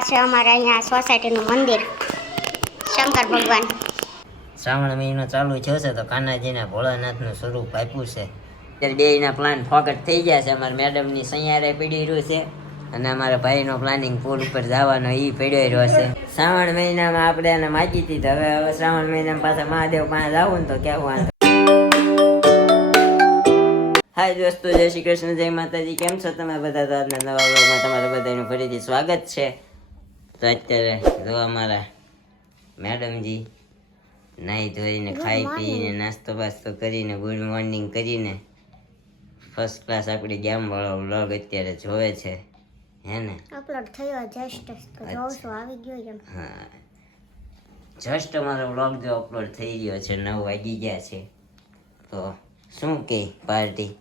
આ છે અમારા અહીંયા સોસાયટીનું મંદિર શંકર ભગવાન. શ્રાવણ મહિનો ચાલુ થયો છે તો કાનાજીના ભોળાનાથનું સ્વરૂપ આપ્યું છે. અત્યારે બેયના પ્લાન ફોકટ થઈ ગયા છે. અમારા મેડમની સૈયારે પડી રહ્યું છે અને અમારા ભાઈનો પ્લાનિંગ પુલ ઉપર જવાનો એ પડ્યો રહ્યો છે. શ્રાવણ મહિનામાં આપણે એને માગી હતી તો હવે શ્રાવણ મહિનામાં પાછા મહાદેવ પાસે જવું ને તો કેવું વાંધો. હાય દોસ્તો, જય શ્રી કૃષ્ણ, જય માતાજી. કેમ છો તમે બધા? તો આજના નવા વ્લોગમાં તમારા બધાનું ફરીથી સ્વાગત છે. તો અત્યારે જો અમારા મેડમજી નાહી ધોઈને ખાઈ પીને નાસ્તો બાસ્તો કરીને ગુડ મોર્નિંગ કરીને ફર્સ્ટ ક્લાસ આપણી ગેમવાળો વ્લોગ અત્યારે જોવે છે. હે ને અપલોડ થયો જસ્ટ તો જોઉં છું આવી ગયો એમ. હા, જસ્ટ અમારો વ્લોગ જો અપલોડ થઈ ગયો છે. 9 વાગી ગયા છે. તો શું કે પાર્ટી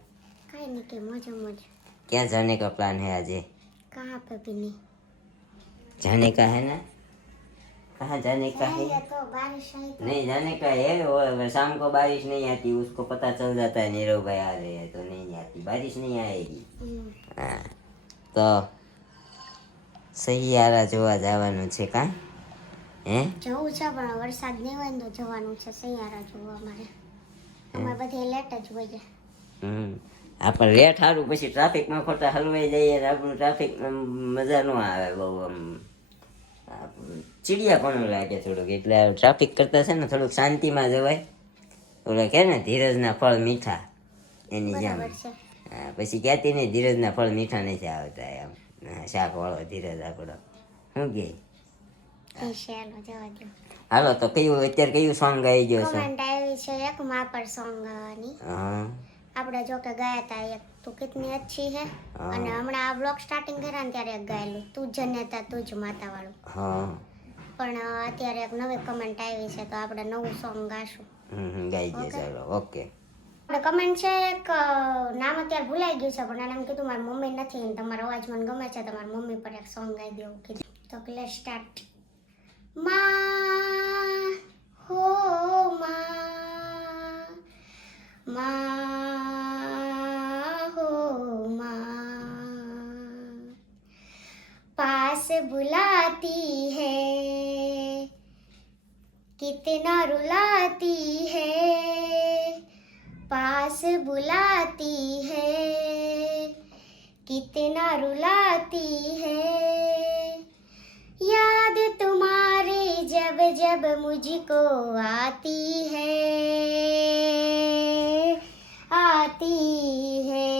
કાઈ नहीं के मौज मौज. क्या जाने का प्लान है आज? कहाँ पे भी नहीं जाने का है ना? कहाँ जाने का है? ये तो बारिश आई तो नहीं जाने का है. वो शाम को बारिश नहीं आती, उसको पता चल जाता है नीरव भाई आ रहे हैं तो नहीं आती, बारिश नहीं आएगी. हाँ, તો સૈયારા જોવા જવાનું છે કા? હે જવું છે પણ વરસાદ નહીં હોય ને તો જવાનું છે સૈયારા જોવા. અમારે બધે લેટ જ હોય. આપણે લેટ સારું, પછી ટ્રાફિકમાં ખોટા હલવાઈ જઈએ. આપણું ટ્રાફિકમાં મજા ન આવે બહુ. આમ ચીડિયા કોનું લાગે થોડુંક, એટલે ટ્રાફિક કરતા છે ને થોડુંક શાંતિમાં જવાય. ઓલા કે ને ધીરજના ફળ મીઠા, એની જેમ. હા, પછી કહેતી નહીં ધીરજના ફળ મીઠા નથી આવતા એમ. શાક વાળો ધીરજ આપણો શું કે. હાલો તો કયું અત્યારે કયું સોંગ આવી ગયો છે? કમેન્ટ આવી છે એક માં પર સોંગ ની. આપણે જો કે ગયા હતા એક તું કિતની અચ્છી હે, અને હમણાં આ બ્લોગ સ્ટાર્ટિંગ કર્યા ને ત્યારે એક ગાયેલું તું જનેતા તું જ માતા વાળું. પણ અત્યારે એક નવી કમેન્ટ આવી છે તો આપણે નવું સોંગ ગાશું. ગાઈ દે ચાલો. ઓકે. આપણે કમેન્ટ છે એક નામ અત્યારે ભૂલાઈ ગયું છે પણ એમ કીધું મારી મમ્મી નથી ને તમારો અવાજ મને ગમે છે, તમારી મમ્મી પર એક સોંગ ગાઈ દો કીધું. તો લેટ્સ સ્ટાર્ટ. માં હો માં, માં हो माँ पास बुलाती है कितना रुलाती है, पास बुलाती है कितना रुलाती है, याद तुम्हारी जब जब मुझको आती है, आती है,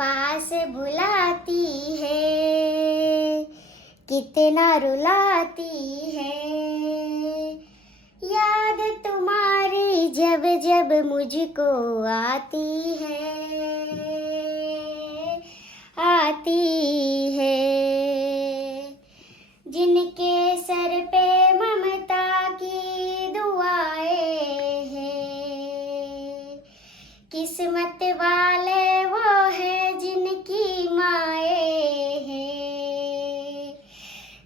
पास बुलाती है कितना रुलाती है, याद तुम्हारी जब जब मुझको आती है, आती है, जिनके सर पे ममता की दुआएं हैं, किस्मत वाले वो है जिनकी माएं हैं,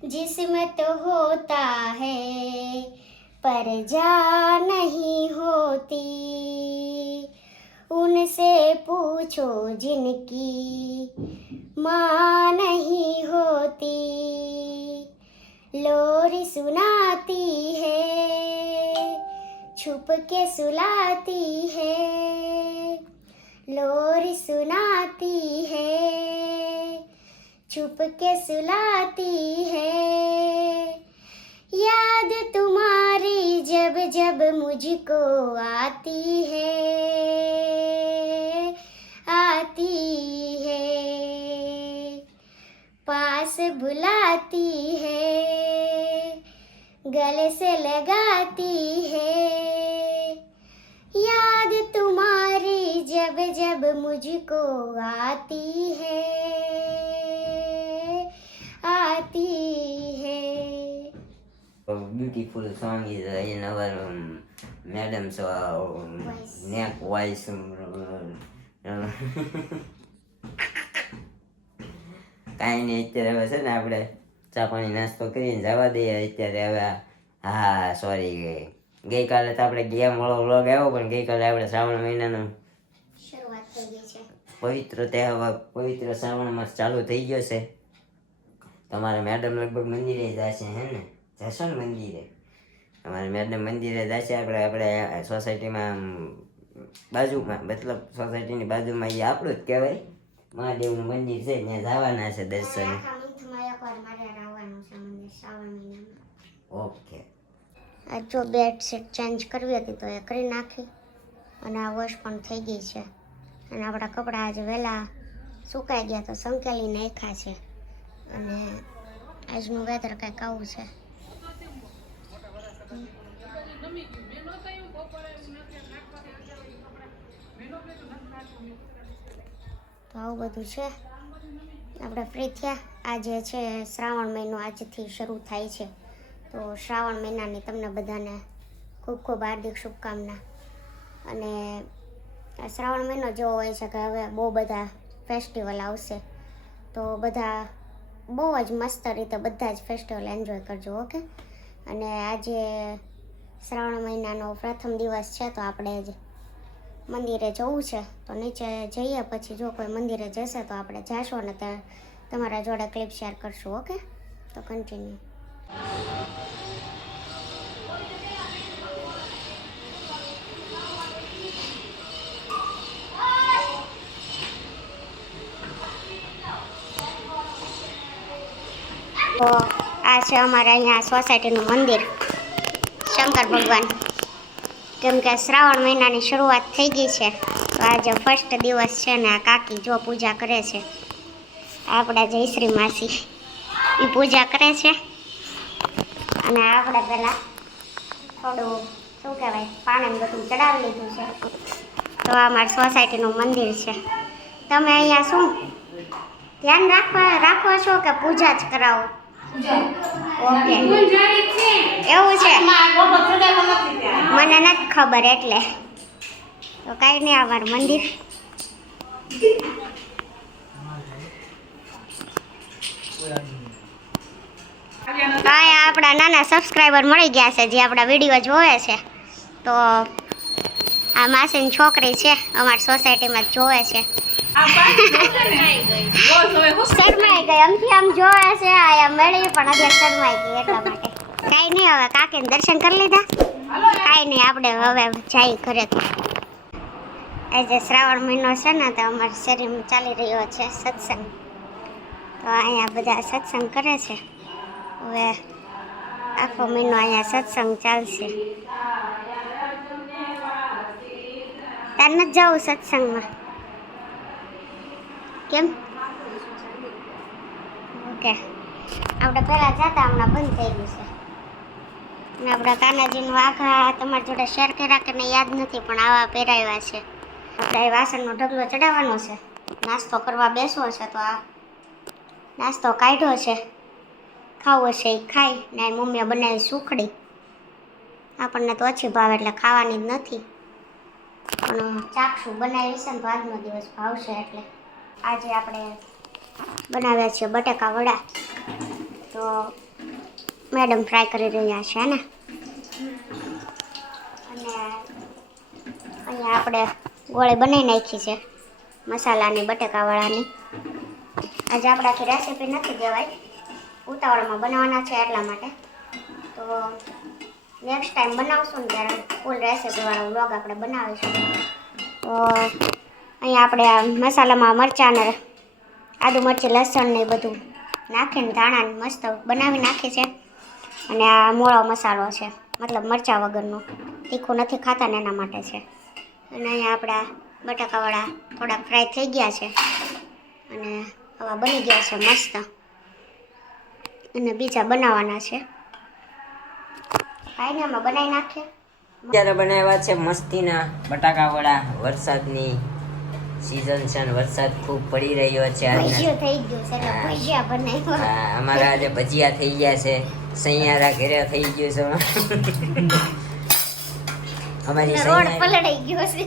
जिस्म तो होता है पर जान नहीं होती, उनसे पूछो जिनकी माँ नहीं होती, लोरी सुनाती है छुप के सुलाती है, लोरी सुनाती है छुप के सुलाती है, याद तुम्हारी जब जब मुझको आती है, आती है, पास बुलाती है गले से लगाती है, याद तुम्हारी जब जब मुझको आती है, आती है. Beautiful song is in our madam's neck voice. કાંઈ નહીં, અત્યારે હવે છે ને આપણે ચા પાણી નાસ્તો કરીને જવા દઈએ અત્યારે. હવે હા સોરી, ગઈકાલે તો આપણે ગેમ વાળો વ્લોગ આવ્યો પણ ગઈકાલે આપણે શ્રાવણ મહિનાનો શરૂઆત થઈ ગઈ છે. પવિત્ર તહેવાર, પવિત્ર શ્રાવણ માસ ચાલુ થઈ ગયો છે. તમારા મેડમ લગભગ મંદિરે જશે હે ને? જશો ને મંદિરે? અમારે મેડમ મંદિરે જશે. આપણે સોસાયટીમાં બાજુમાં, મતલબ સોસાયટીની બાજુમાં એ આપણું જ કહેવાય મહાદેવનું મંદિર છે, ત્યાં જવાના છે દર્શન. ઓકે. આ જો બેડશીટ ચેન્જ કરવી હતી તો એ કરી નાખી, અને આ વોશ પણ થઈ ગઈ છે, અને આપણા કપડાં આજે વહેલા સુકાઈ ગયા તો સંકેલી નાખ્યા છે, અને આજનું વેધર કંઈક આવું છે. તો આવું બધું છે. આપણે ફ્રી થયા. આજે છે શ્રાવણ મહિનો, આજથી શરૂ થાય છે, તો શ્રાવણ મહિનાની તમને બધાને ખૂબ ખૂબ હાર્દિક શુભકામના. અને આ શ્રાવણ મહિનો જેવો હોય છે કે હવે બહુ બધા ફેસ્ટિવલ આવશે, તો બધા બહુ જ મસ્ત રીતે બધા જ ફેસ્ટિવલ એન્જોય કરજો. ઓકે. અને આજે શ્રાવણ મહિનાનો પ્રથમ દિવસ છે, તો આપણે જ મંદિરે જવું છે, તો નીચે જઈએ. પછી જો કોઈ મંદિરે જશે તો આપણે જાશું અને ત્યાં તમારા જોડે ક્લિપ શેર કરશું. ઓકે, તો કન્ટિન્યુ. તો આ છે અમારે અહીંયા સોસાયટીનું મંદિર, શંકર ભગવાન. કેમ કે શ્રાવણ મહિનાની શરૂઆત થઈ ગઈ છે, તો આજે ફર્સ્ટ દિવસ છે ને આ કાકી જો પૂજા કરે છે. આપણા જયશ્રી માસી એ પૂજા કરે છે, અને આપણે પહેલાં થોડું શું કહેવાય પાણી બધું ચડાવી લીધું છે. તો આ અમારી સોસાયટીનું મંદિર છે. તમે અહીંયા શું ધ્યાન રાખો છો કે પૂજા જ કરાવો? ઓકે, એવું છે, મને નથી ખબર એટલે. તો કાંઈ નહીં, અમારું મંદિર. કાંઈ આપણા નાના સબસ્ક્રાઈબર મળી ગયા છે જે આપણા વિડીયો જોવે છે. તો આ માસીની છોકરી છે, અમારી સોસાયટીમાં જ જોવે છે. શરમાઈ ગઈ, આમથી આમ જોવે છે, આયા મળી પણ અત્યારે શરમાઈ ગઈ એટલા માટે. કાંઈ નહીં, હવે કાકીને દર્શન કરી લીધા. કાંઈ નહીં, આપણે હવે જઈ ઘરે. આજે શ્રાવણ મહિનો છે ને, તો અમારા શરીરમાં ચાલી રહ્યો છે સત્સંગ. તો અહીંયા બધા સત્સંગ કરે છે. હવે આખો મહિનો અહીંયા સત્સંગ ચાલશે. તાર નથી જવું સત્સંગમાં? કેમ? ઓકે, આપણે પહેલાં જતા, હમણાં બંધ થઈ ગયું છે. અને આપણા કાનાજીનું આખા તમારી જોડે શેર કર્યા કે નહીં યાદ નથી, પણ આવા પહેરાવ્યા છે. આપણે વાસણનો ઢગલો ચડાવવાનો છે, નાસ્તો કરવા બેસવો છે. તો આ નાસ્તો કાઢ્યો છે, ખાવો છે એ ખાય. ને મમ્મીએ બનાવી સુખડી. આપણને તો ઓછી ભાવે એટલે ખાવાની જ નથી, પણ ચાખશું. બનાવી છે ને તો આજનો દિવસ ભાવશે. એટલે આજે આપણે બનાવ્યા છે બટાકા વડા. તો મેડમ ફ્રાય કરી રહ્યા છે ને, અને અહીંયા આપણે ગોળી બનાવી નાખી છે મસાલાની બટાકાવાળાની. આજે આપણાથી રેસીપી નથી દેવાય, ઉતાવળમાં બનાવવાના છે એટલા માટે. તો નેક્સ્ટ ટાઈમ બનાવશું ને ત્યારે ફૂલ રેસીપીવાળો વ્લોગ આપણે બનાવીશું. તો અહીંયા આપણે આ મસાલામાં મરચાં ને આદુ મરચી લસણ ને બધું નાખીને ધાણાને મસ્ત બનાવી નાખી છે. અને આ મોળો મસાલો છે, મતલબ મરચાં વગરનો, તીખું નથી ખાતા ને એના માટે છે. અને અહીંયા આપણા બટાકાવાળા થોડાક ફ્રાય થઈ ગયા છે, અને આવા બની ગયા છે મસ્ત, અને બીજા બનાવવાના છે. કાંઈ નહીં, અમે બનાવી નાખીએ. અત્યારે બનાવ્યા છે મસ્તીના બટાકા વડા. વરસાદની સીઝન છે ને વરસાદ ખૂબ પડી રહ્યો છે. ભજીયા થઈ ગયું છે એટલે ભજીયા બનાવ્યા. અમારા આજે ભજીયા થઈ ગયા છે, સૈયારા ઘરે થઈ ગયું છે. અમારી રોડ પલળાઈ ગયો છે.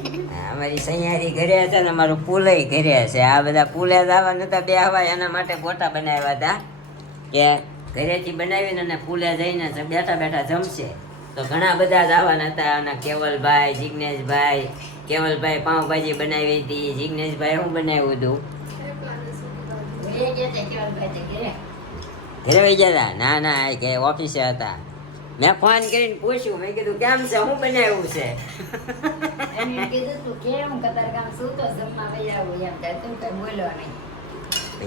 અમારી સૈયારી ઘરે છે ને અમારું પુલય ઘરે છે. આ બધા પુલે જવા નતા બે હવાય, એના માટે ગોટા બનાવ્યા હતા કે ઘરેથી બનાવીને અને પુલે જઈને બેઠા બેઠા જમશે. તો ઘણા બધા જ આવવાના હતા. અને કેવલભાઈ, જિગ્નેશભાઈ. કેવલભાઈ પાઉંભાજી બનાવી હતી, જિગ્નેશભાઈ હું બનાવ્યું હતું. ઘરે વહી ગયા હતા? ના ના કે ઓફિસે હતા. મેં ફોન કરીને પૂછ્યું, મેં કીધું કેમ છે, હું બનાવ્યું છે? એને કીધું તું કેમ કતારગામ સૂતો જમવા વઈ આવું એમ કે તું કઈ બોલ્યો નહીં.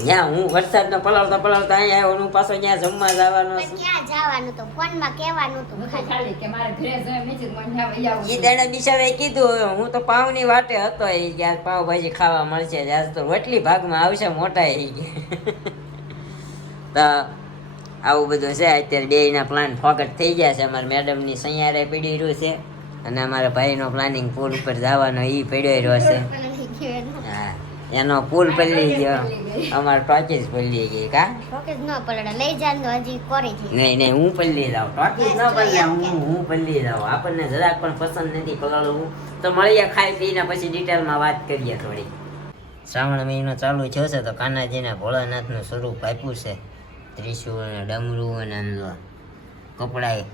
ત્યાં હું વરસાદનો પલાવતા પલાવતા અહીંયા આવ્યો, હું પાછો ત્યાં જમવા જવાનો પણ ક્યાં જવાનું તો ફોનમાં કહેવાનું હતું હું તો ખાલી. ખાલી કે મારે ઘરે જઈ મેં કીધું મને વઈ આવું. એ દાડા બિચારે કીધું, હું તો પાવની વાટે હતો. એ ગયા પાવભાજી ખાવા મળશે, આજ તો રોટલી ભાગમાં આવશે મોટા. એ તો આવું બધું છે. અત્યારે બેયના પ્લાન ફોકટ થઈ ગયા છે. અમારા મેડમની સૈયારે પડી રહ્યું છે અને અમારા ભાઈનો પ્લાનિંગ પુલ ઉપર જવાનો એ પડ્યો રહ્યો છે. હા, એનો પુલ પલ્લી ગયો, અમારો ટોકીસ પલ્લી ગઈ. કા રોકેટ ન પલડે લઈ જાન તો હજી કોરી છે. નહીં નહીં, હું પલ્લી જાઉં, ટોકીસ ન પલ્લી, હું પલ્લી જાઉં. આપણને જરાક પણ પસંદ નથી પલળવું. તો મળીએ ખાઈ પીને પછી ડિટેલમાં વાત કરીએ થોડી. શ્રાવણ મહિનો ચાલુ થયો છે તો કાનાજીના ભોળાનાથનું સ્વરૂપ આપ્યું છે. ત્રિશુળ અને ડમરું અને આમ જો કપડાય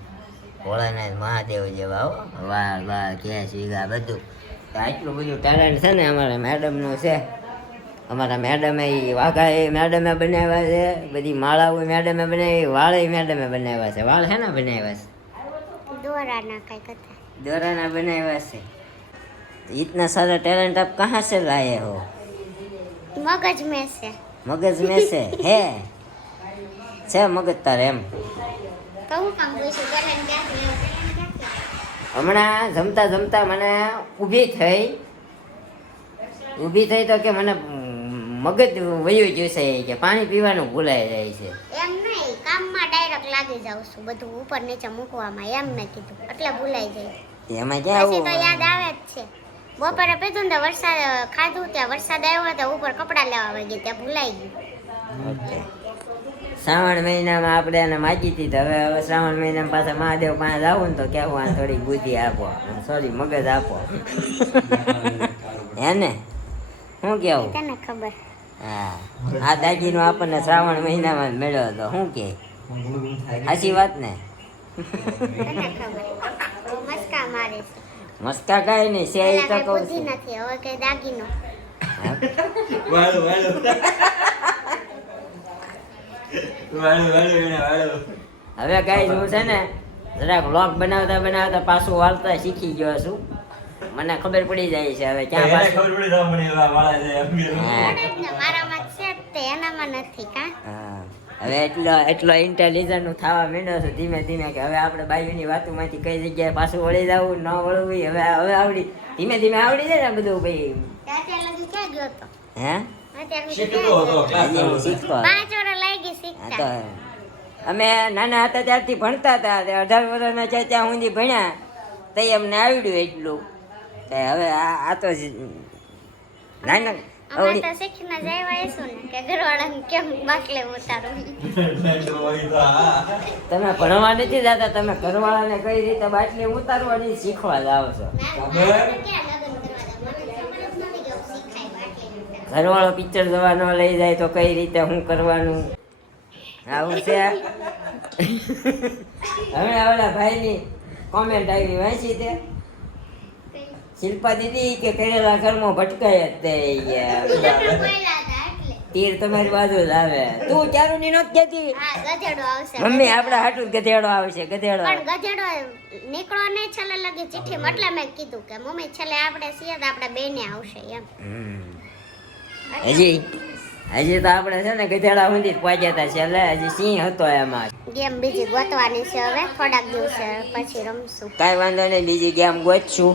ભોળાનાથ મહાદેવ જેવા હો, વાળ વાળ કેસ વીઘા બધું. તો આટલું બધું ટેલેન્ટ છે ને અમારા મેડમનું છે. અમારા મેડમે એ વાઘા એ મેડમે બનાવ્યા છે, બધી માળાઓ મેડમે બનાવી, વાળ મેડમે બનાવ્યા છે. વાળ હેના બનાવ્યા છે? દોરાના કઈ કથા. દોરાના બનાવ્યા છે. તો इतना सारा टैलेंट आप कहाँ से लाए हो? મગજ મેં છે. मगज में से है મગજ તારે એમ? કહું કામ પૂછું ટેલેન્ટ ક્યાંથી આવ્યું? ટેલેન્ટ ક્યાંથી આવ્યું? હમણાં જમતા જમતા મને ઊભી થઈ તો કે મને મગજ વયું જશે, કે પાણી પીવાનું ભૂલાઈ જાય છે. એમ નહીં, કામમાં ડાયરેક્ટ લાગી જાઉં છું બધું ઉપર નીચે મૂકવામાં. એમ મેં કીધું એટલે ભૂલાઈ જાય. એમાં ક્યાં પછી તો આવું? યાદ આવે જ છે. બપોરે પીધું ને તો વરસાદ ખાધું, ત્યાં વરસાદ આવ્યો તો ઉપર કપડાં લેવા વહી ગયા, ત્યાં ભૂલાઈ ગયું. ઓકે. શ્રાવણ મહિનામાં આપણે એને માગી હતી, તો હવે શ્રાવણ મહિનામાં પાછા મહાદેવ પાસે આવું ને તો કેવું આ થોડી બુદ્ધિ આપો, સોરી મગજ આપો. હે ને? શું કેવું? તને ખબર. હા, આ દાગીનો આપણને શ્રાવણ મહિનામાં જ મળ્યો હતો. શું કે સાચી વાત ને? તને ખબર. તો મસ્કા મારે છે. મસ્કા કાંઈ નહીં છે, એ પેલા તો કઈ કહું બુદ્ધિ છું. નથી, હવે કઈ દાગીનો. હવે ગાઈસ હું છે ને જરાક વ્લોગ બનાવતા બનાવતા પાછું વાળતા શીખી ગયો છું. મને ખબર પડી જાય છે હવે ક્યાં પાછું. હા. ને મારામાં છે જ તે, એનામાં નથી કા. હા. હવે એટલો ઇન્ટેલિજન્ટ હું થવા માંડ્યો છું ધીમે ધીમે, કે હવે આપણે બાયુની વાતોમાંથી કઈ જગ્યાએ પાછું વળી જવું ન વળવું હવે આવડી ધીમે ધીમે આવડી જાય ને બધું ભાઈ. અત્યાર લગી ક્યાં ગયો તો? હે? અત્યાર લગી ક્યાં ગયો? હજી હું શીખતો. 5 વર્ષ લાગી હા શીખતા. તો અમે નાના હતા ત્યારથી ભણતા હતા, 18 વર્ષના છે ત્યાં સુધી ભણ્યા તો અમને આવડ્યું એટલું. તો હવે આ તો નાના અમે તો શીખીને જ આવ્યા છું ને, કે ઘરવાળાને કેમ બાટલે ઉતારવું. તમે ભણવા નથી જતા, તમે ઘરવાળાને કઈ રીતે બાટલી ઉતારવાની શીખવા જાવ છો. ઘરવાળો પિક્ચર જોવા ન લઈ જાય તો કઈ રીતે શું કરવાનું, આવું છે. હવે ઓલા ભાઈની કોમેન્ટ આવી વાંચી તે શિલ્પા દીદી કે કરેલા કર્મો ભટકાય જ તે તીર તમારી બાજુ જ આવે. તું ચારું ની નોટ કેતી ગધેડો આવશે. મમ્મી આપડા હાટું ગધેડો આવશે, ગધેડો. પણ ગધેડો નીકળો નહીં છેલ્લે લગી ચિઠ્ઠી, એટલે મેં કીધું કે મમ્મી છેલ્લે આપણે છીએ તો આપણે બેને આવશે એમ. હજી તો આપણે છે ને ગધેડા સુધી પહોંચ્યા હતા છેલ્લે, હજી સિંહ હતો એમાં. ગેમ બીજી ગોતવાની છે, હવે થોડાક દિવસે પછી રમશું. કાંઈ વાંધો નહીં, બીજી ગેમ ગોતશું.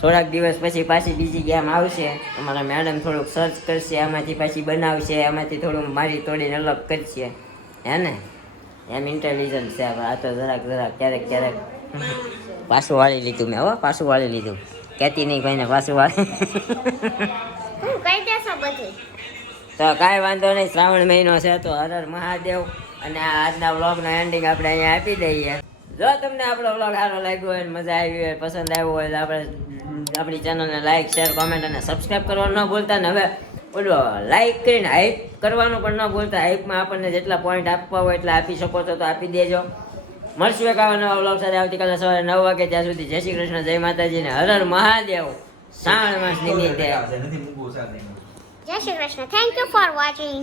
થોડાક દિવસ પછી પાછી બીજી ગેમ આવશે. અમારા મેડમ થોડુંક સર્ચ કરશે, એમાંથી પાછી બનાવશે, એમાંથી થોડું મારી તોડીને અલગ કરશે. હે ને? એમ ઇન્ટેલિજન્ટ છે. આ તો જરાક ક્યારેક પાછું વાળી લીધું મેં. હો, પાછું વાળી લીધું. કહેતી નહીં કોઈને પાછું વાળી. હું કહી દેશો બધું. તો કાંઈ વાંધો નહીં, શ્રાવણ મહિનો છે તો હર હર મહાદેવ. અને આ આજના વ્લોગનો એન્ડિંગ આપણે અહીંયા આપી દઈએ. જો તમને આપણો વ્લોગ સારો લાગ્યો હોય, મજા આવી હોય, પસંદ આવ્યો હોય તો આપણે આપણી ચેનલને લાઈક, શેર, કોમેન્ટ અને સબસ્ક્રાઈબ કરવાનું ન ભૂલતા. ને હવે બોલો લાઈક કરીને હાઈપ કરવાનું પણ ન ભૂલતા. હાઈપમાં આપણને જેટલા પોઈન્ટ આપવા હોય એટલા આપી શકો છો તો આપી દેજો. મળશું એક આવા નવા વ્લોગ સાથે આવતીકાલે સવારે 9 વાગે. ત્યાં સુધી જય શ્રી કૃષ્ણ, જય માતાજી ને હર હર મહાદેવ. શ્રાવણ માસ નિમિત્તે જય Shri Krishna. Thank you for watching.